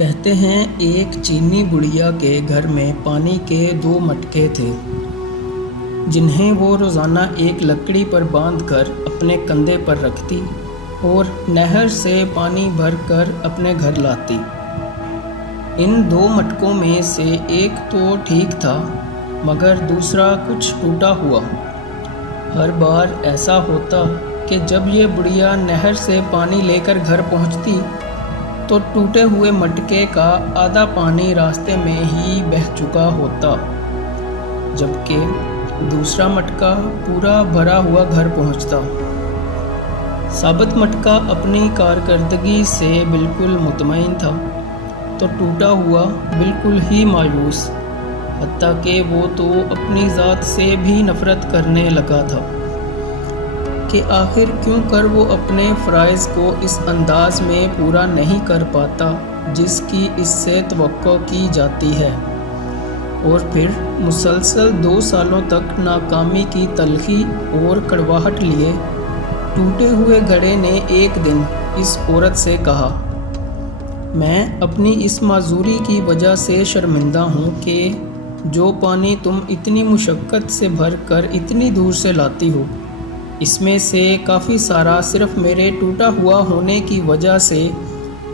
کہتے ہیں ایک چینی بڑھیا کے گھر میں پانی کے 2 مٹکے تھے جنہیں وہ روزانہ ایک لکڑی پر باندھ کر اپنے کندھے پر رکھتی اور نہر سے پانی بھر کر اپنے گھر لاتی۔ ان 2 مٹکوں میں سے ایک تو ٹھیک تھا مگر دوسرا کچھ ٹوٹا ہوا۔ ہر بار ایسا ہوتا کہ جب یہ بڑھیا نہر سے پانی لے کر گھر پہنچتی تو ٹوٹے ہوئے مٹکے کا آدھا پانی راستے میں ہی بہہ چکا ہوتا، جبکہ دوسرا مٹکا پورا بھرا ہوا گھر پہنچتا۔ ثابت مٹکا اپنی کارکردگی سے بالکل مطمئن تھا تو ٹوٹا ہوا بالکل ہی مایوس، حتیٰ کہ وہ تو اپنی ذات سے بھی نفرت کرنے لگا تھا کہ آخر کیوں کر وہ اپنے فرائض کو اس انداز میں پورا نہیں کر پاتا جس کی اس سے توقع کی جاتی ہے۔ اور پھر مسلسل 2 سالوں تک ناکامی کی تلخی اور کڑواہٹ لیے ٹوٹے ہوئے گھڑے نے ایک دن اس عورت سے کہا، میں اپنی اس معذوری کی وجہ سے شرمندہ ہوں کہ جو پانی تم اتنی مشقت سے بھر کر اتنی دور سے لاتی ہو، اس میں سے کافی سارا صرف میرے ٹوٹا ہوا ہونے کی وجہ سے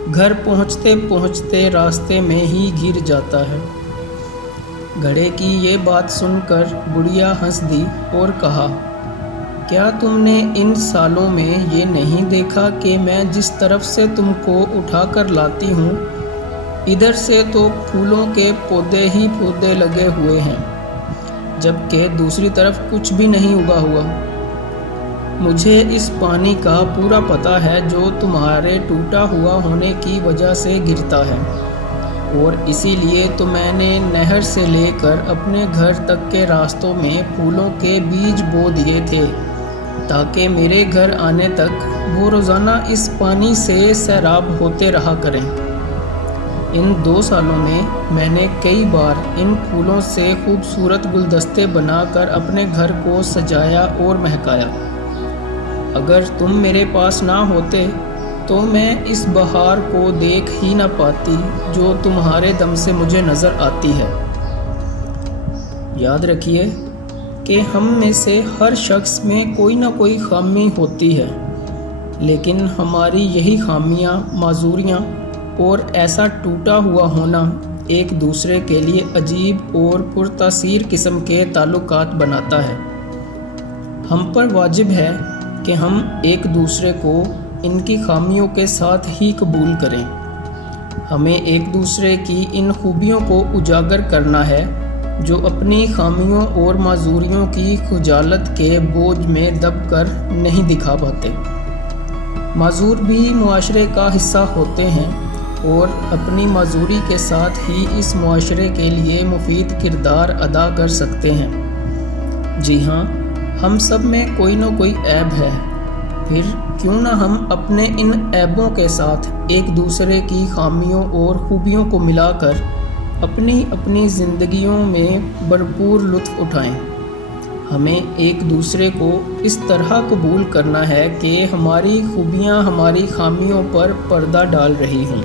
گھر پہنچتے پہنچتے راستے میں ہی گر جاتا ہے۔ گھڑے کی یہ بات سن کر بڑھیا ہنس دی اور کہا، کیا تم نے ان سالوں میں یہ نہیں دیکھا کہ میں جس طرف سے تم کو اٹھا کر لاتی ہوں ادھر سے تو پھولوں کے پودے ہی پودے لگے ہوئے ہیں، جبکہ دوسری طرف کچھ بھی نہیں اگا ہوا۔ مجھے اس پانی کا پورا پتہ ہے جو تمہارے ٹوٹا ہوا ہونے کی وجہ سے گرتا ہے، اور اسی لیے تو میں نے نہر سے لے کر اپنے گھر تک کے راستوں میں پھولوں کے بیج بو دیے تھے تاکہ میرے گھر آنے تک وہ روزانہ اس پانی سے سیراب ہوتے رہا کریں۔ ان 2 سالوں میں نے کئی بار ان پھولوں سے خوبصورت گلدستے بنا کر اپنے گھر کو سجایا اور مہکایا۔ اگر تم میرے پاس نہ ہوتے تو میں اس بہار کو دیکھ ہی نہ پاتی جو تمہارے دم سے مجھے نظر آتی ہے۔ یاد رکھیے کہ ہم میں سے ہر شخص میں کوئی نہ کوئی خامی ہوتی ہے، لیکن ہماری یہی خامیاں، معذوریاں اور ایسا ٹوٹا ہوا ہونا ایک دوسرے کے لیے عجیب اور پرتاثیر قسم کے تعلقات بناتا ہے۔ ہم پر واجب ہے کہ ہم ایک دوسرے کو ان کی خامیوں کے ساتھ ہی قبول کریں۔ ہمیں ایک دوسرے کی ان خوبیوں کو اجاگر کرنا ہے جو اپنی خامیوں اور معذوریوں کی خجالت کے بوجھ میں دب کر نہیں دکھا پاتے۔ معذور بھی معاشرے کا حصہ ہوتے ہیں اور اپنی معذوری کے ساتھ ہی اس معاشرے کے لیے مفید کردار ادا کر سکتے ہیں۔ جی ہاں، ہم سب میں کوئی نہ کوئی عیب ہے، پھر کیوں نہ ہم اپنے ان عیبوں کے ساتھ ایک دوسرے کی خامیوں اور خوبیوں کو ملا کر اپنی اپنی زندگیوں میں بھرپور لطف اٹھائیں۔ ہمیں ایک دوسرے کو اس طرح قبول کرنا ہے کہ ہماری خوبیاں ہماری خامیوں پر پردہ ڈال رہی ہوں۔